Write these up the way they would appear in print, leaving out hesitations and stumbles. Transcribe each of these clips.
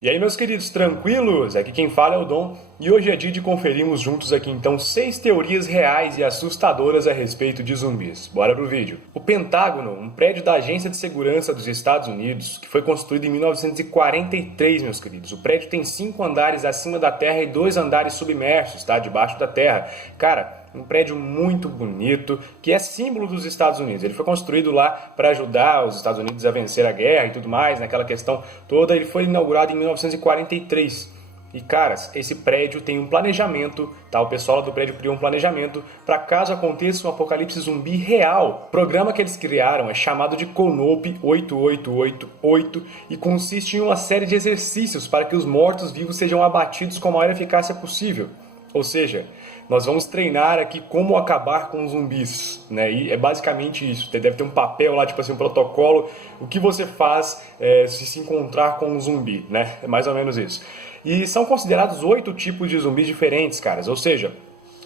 E aí, meus queridos, tranquilos? Aqui quem fala é o Dom e hoje é dia de conferirmos juntos aqui então 6 teorias reais e assustadoras a respeito de zumbis. Bora pro vídeo. O Pentágono, um prédio da Agência de Segurança dos Estados Unidos, que foi construído em 1943, meus queridos. O prédio tem 5 andares acima da terra e 2 andares submersos, tá? Debaixo da terra. Cara, um prédio muito bonito, que é símbolo dos Estados Unidos. Ele foi construído lá para ajudar os Estados Unidos a vencer a guerra e tudo mais, naquela questão toda. Ele foi inaugurado em 1943. E, caras, esse prédio tem um planejamento, tá? O pessoal do prédio criou um planejamento para caso aconteça um apocalipse zumbi real. O programa que eles criaram é chamado de CONOP 8888 e consiste em uma série de exercícios para que os mortos-vivos sejam abatidos com a maior eficácia possível. Ou seja, nós vamos treinar aqui como acabar com os zumbis, né? E é basicamente isso. Deve ter um papel lá, tipo assim, um protocolo. O que você faz se encontrar com um zumbi, né? É mais ou menos isso. E são considerados 8 tipos de zumbis diferentes, caras. Ou seja,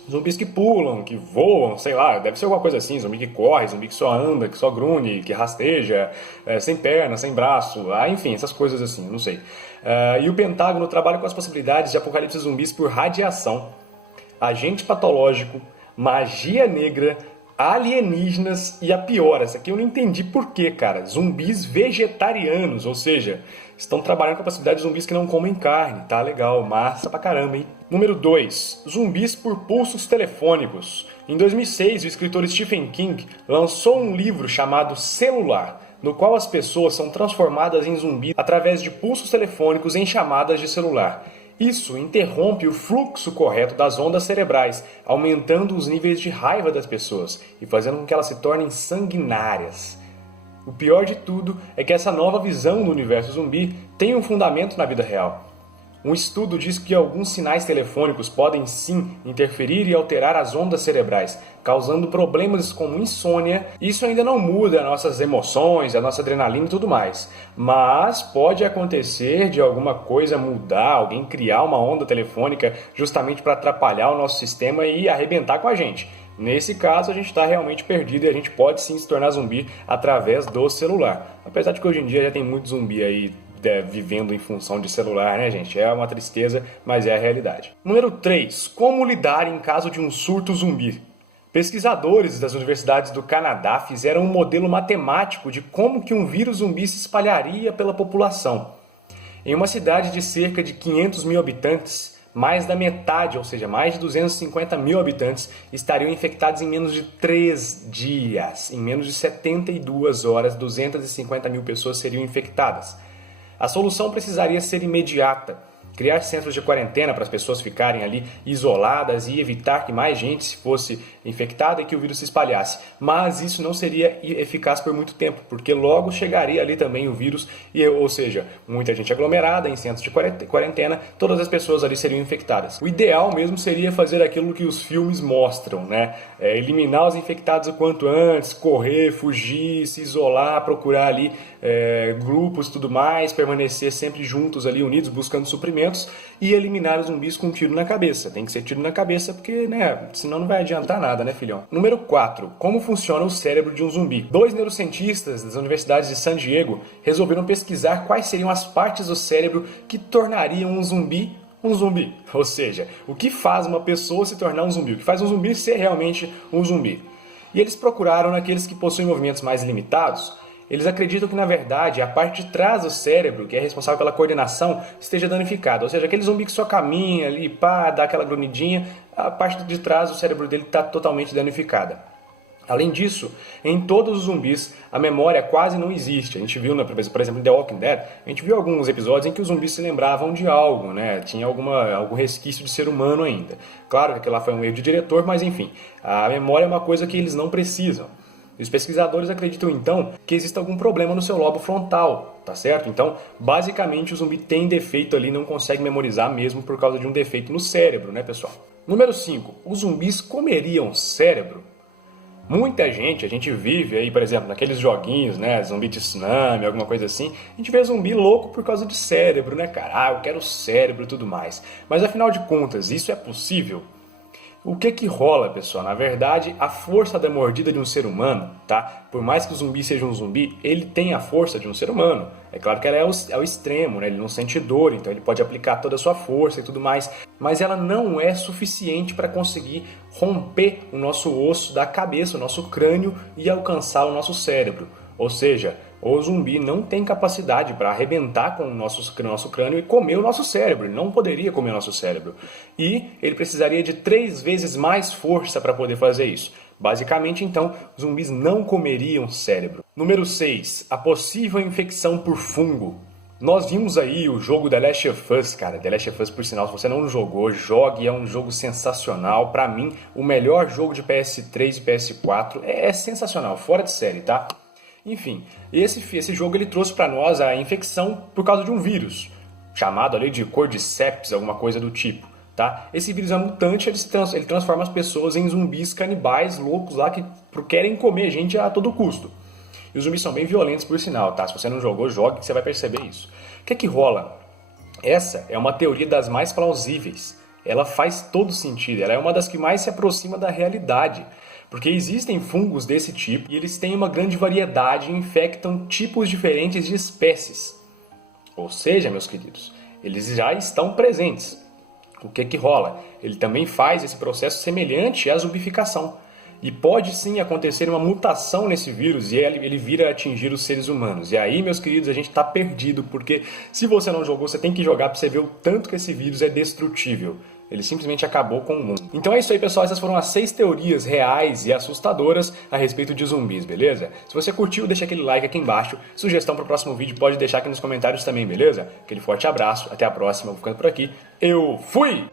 zumbis que pulam, que voam, sei lá, deve ser alguma coisa assim. Zumbi que corre, zumbi que só anda, que só grunhe, que rasteja, sem perna, sem braço. Enfim, essas coisas assim, não sei. E o Pentágono trabalha com as possibilidades de apocalipse zumbis por radiação, agente patológico, magia negra, alienígenas e a pior, essa aqui eu não entendi por quê, cara. Zumbis vegetarianos, ou seja, estão trabalhando com a possibilidade de zumbis que não comem carne, tá legal, massa pra caramba, hein? Número 2, zumbis por pulsos telefônicos. Em 2006, o escritor Stephen King lançou um livro chamado Celular, no qual as pessoas são transformadas em zumbis através de pulsos telefônicos em chamadas de celular. Isso interrompe o fluxo correto das ondas cerebrais, aumentando os níveis de raiva das pessoas e fazendo com que elas se tornem sanguinárias. O pior de tudo é que essa nova visão do universo zumbi tem um fundamento na vida real. Um estudo diz que alguns sinais telefônicos podem sim interferir e alterar as ondas cerebrais, causando problemas como insônia. Isso ainda não muda nossas emoções, a nossa adrenalina e tudo mais. Mas pode acontecer de alguma coisa mudar, alguém criar uma onda telefônica justamente para atrapalhar o nosso sistema e arrebentar com a gente. Nesse caso, a gente está realmente perdido e a gente pode sim se tornar zumbi através do celular. Apesar de que hoje em dia já tem muito zumbi aí vivendo em função de celular, né, gente? É uma tristeza, mas é a realidade. Número 3. Como lidar em caso de um surto zumbi? Pesquisadores das universidades do Canadá fizeram um modelo matemático de como que um vírus zumbi se espalharia pela população. Em uma cidade de cerca de 500 mil habitantes, mais da metade, ou seja, mais de 250 mil habitantes, estariam infectados em menos de 3 dias. Em menos de 72 horas, 250 mil pessoas seriam infectadas. A solução precisaria ser imediata. Criar centros de quarentena para as pessoas ficarem ali isoladas e evitar que mais gente fosse infectada e que o vírus se espalhasse. Mas isso não seria eficaz por muito tempo, porque logo chegaria ali também o vírus, ou seja, muita gente aglomerada em centros de quarentena, todas as pessoas ali seriam infectadas. O ideal mesmo seria fazer aquilo que os filmes mostram, né? Eliminar os infectados o quanto antes, correr, fugir, se isolar, procurar ali grupos e tudo mais, permanecer sempre juntos ali, unidos, buscando suprimentos e eliminar os zumbis com um tiro na cabeça. Tem que ser tiro na cabeça porque, né, senão não vai adiantar nada, né, filhão? Número 4. Como funciona o cérebro de um zumbi? 2 neurocientistas das universidades de San Diego resolveram pesquisar quais seriam as partes do cérebro que tornariam um zumbi. Ou seja, o que faz uma pessoa se tornar um zumbi? O que faz um zumbi ser realmente um zumbi? E eles procuraram naqueles que possuem movimentos mais limitados. Eles acreditam que, na verdade, a parte de trás do cérebro, que é responsável pela coordenação, esteja danificada. Ou seja, aquele zumbi que só caminha ali, pá, dá aquela grunhidinha, a parte de trás do cérebro dele está totalmente danificada. Além disso, em todos os zumbis, a memória quase não existe. A gente viu, por exemplo, em The Walking Dead, a gente viu alguns episódios em que os zumbis se lembravam de algo, né? Tinha algum resquício de ser humano ainda. Claro que aquilo lá foi um erro de diretor, mas enfim, a memória é uma coisa que eles não precisam. E os pesquisadores acreditam então que existe algum problema no seu lobo frontal, tá certo? Então, basicamente, o zumbi tem defeito ali, não consegue memorizar mesmo por causa de um defeito no cérebro, né, pessoal? Número 5. Os zumbis comeriam cérebro? Muita gente, a gente vive aí, por exemplo, naqueles joguinhos, né, zumbi de tsunami, alguma coisa assim, a gente vê zumbi louco por causa de cérebro, né, cara? Eu quero cérebro e tudo mais. Mas afinal de contas, isso é possível? O que que rola, pessoal? Na verdade, a força da mordida de um ser humano, tá? Por mais que o zumbi seja um zumbi, ele tem a força de um ser humano. É claro que ela é o extremo, né? Ele não sente dor, então ele pode aplicar toda a sua força e tudo mais. Mas ela não é suficiente para conseguir romper o nosso osso da cabeça, o nosso crânio e alcançar o nosso cérebro. Ou seja, o zumbi não tem capacidade para arrebentar com o nosso crânio e comer o nosso cérebro. Ele não poderia comer o nosso cérebro. E ele precisaria de 3 vezes mais força para poder fazer isso. Basicamente, então, os zumbis não comeriam cérebro. Número 6. A possível infecção por fungo. Nós vimos aí o jogo The Last of Us, cara. The Last of Us, por sinal, se você não jogou, jogue, é um jogo sensacional. Pra mim, o melhor jogo de PS3 e PS4 é sensacional, fora de série, tá? Enfim, esse jogo ele trouxe para nós a infecção por causa de um vírus, chamado ali de Cordyceps, alguma coisa do tipo, tá? Esse vírus é mutante, ele transforma as pessoas em zumbis canibais loucos lá que querem comer gente a todo custo. E os zumbis são bem violentos por sinal, tá? Se você não jogou, jogue que você vai perceber isso. O que rola? Essa é uma teoria das mais plausíveis. Ela faz todo sentido, ela é uma das que mais se aproxima da realidade. Porque existem fungos desse tipo e eles têm uma grande variedade e infectam tipos diferentes de espécies. Ou seja, meus queridos, eles já estão presentes. O que rola? Ele também faz esse processo semelhante à zumbificação. E pode sim acontecer uma mutação nesse vírus e ele vir a atingir os seres humanos. E aí, meus queridos, a gente está perdido, porque se você não jogou, você tem que jogar para você ver o tanto que esse vírus é destrutível. Ele simplesmente acabou com o mundo. Então é isso aí, pessoal. Essas foram as 6 teorias reais e assustadoras a respeito de zumbis, beleza? Se você curtiu, deixa aquele like aqui embaixo. Sugestão para o próximo vídeo, pode deixar aqui nos comentários também, beleza? Aquele forte abraço, até a próxima. Vou ficando por aqui. Eu fui!